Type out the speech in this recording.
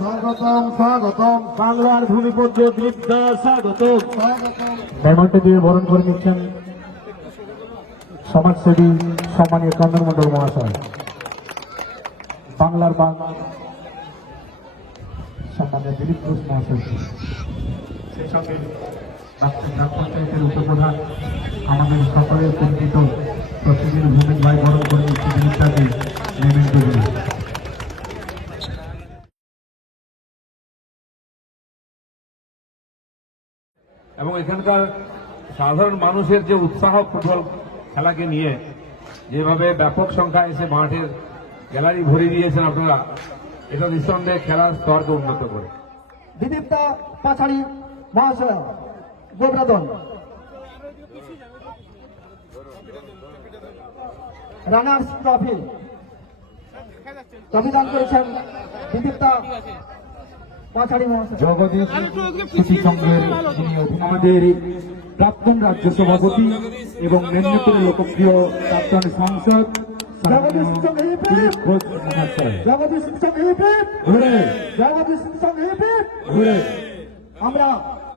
স্বাগতম স্বাগতম। বাংলার ভূমিপুত্র দাস স্বাগত ডায়মন্ডে দিয়ে বরণ করে নিচ্ছেন সমাজসেবী সম্মানীয় চন্দন মন্ডল মহাশয়। বাংলার বাংলা সম্মানীয় দিলীপ ঘোষ সেই সঙ্গে গ্রাম পঞ্চায়েতের উপপ্রধান আমাদের সকলের পরিচিত প্রতিদিন ভূমিক ভাই বরণ করে দাকে এবং এখানকার সাধারণ মানুষের যে উৎসাহ ফুটবল খেলাকে নিয়ে যেভাবে ব্যাপক সংখ্যা এসে মাঠের গ্যালারি ভরে দিয়েছেন আপনারা এটা নিঃসন্দেহে খেলার স্তরকে উন্নত করে। বিদীপ্তা পাছাড়ি মহাশয় গোবরাদন। রানার্স ট্রফি অভিযান করেছেন বিদীপ্তা পাছাড়ি মহাশয়। জগদীশ স্মৃতি সংঘের আমাদের প্রাক্তন রাজ্য সভাপতি এবং মেদিনীপুরের লোকপ্রিয় প্রাক্তন সাংসদ জগদীশ সিং হিপ দিলীপ ঘোষ মহাশয় জগদীশ সিং হিপ ঘুরে জগদীশ সিং হিপ ঘুরে আমরা